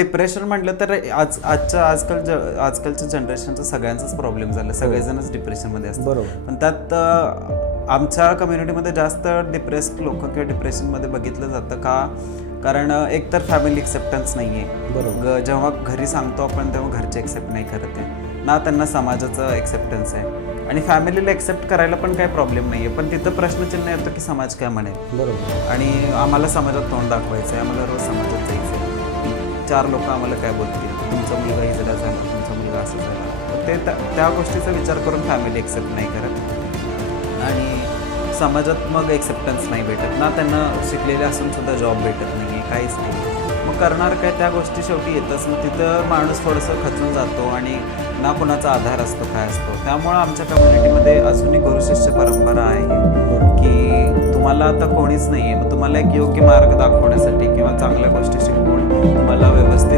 Depression म्हटलं तर आजकालच्या जनरेशनचा सगळ्यांचाच प्रॉब्लेम झाला. सगळेजणच डिप्रेशनमध्ये असतात. बरोबर. पण त्यात आमच्या कम्युनिटीमध्ये जास्त डिप्रेस्ड लोक किंवा डिप्रेशनमध्ये बघितलं जातं का, कारण एकतर फॅमिली एक्सेप्टन्स नाही आहे. बरोबर. जेव्हा घरी सांगतो आपण तेव्हा घरचे एक्सेप्ट नाही करत आहे ना, त्यांना समाजाचं एक्सेप्टन्स आहे. आणि फॅमिलीला एक्सेप्ट करायला पण काही प्रॉब्लेम नाही आहे, पण तिथं प्रश्नचिन्ह येतो की समाज काय म्हणेल. बरोबर. आणि आम्हाला समाजात तोंड दाखवायचं आहे, आम्हाला रोज समाजात जायचं आहे. 4 लोक आम्हाला काय बोलतील, तुमचा मुलगा इजरा झाला, तुमचा मुलगा असं झाला. ते त्या गोष्टीचा विचार करून फॅमिली एक्सेप्ट नाही करत आणि समाजात मग एक्सेप्टन्स नाही भेटत ना, त्यांना शिकलेले असून सुद्धा जॉब भेटत नाही आहे, काहीच नाही. मग करणार काय, त्या गोष्टी शेवटी येतच. मग तिथं माणूस थोडंसं खचून जातो आणि ना कोणाचा आधार असतो काय असतो. त्यामुळं आमच्या कम्युनिटीमध्ये अजूनही गुरुशिष्य परंपरा आहे की तुम्हाला आता कोणीच नाही आहे, मग तुम्हाला एक योग्य मार्ग दाखवण्यासाठी किंवा चांगल्या गोष्टी शिकवून तुम्हाला व्यवस्थित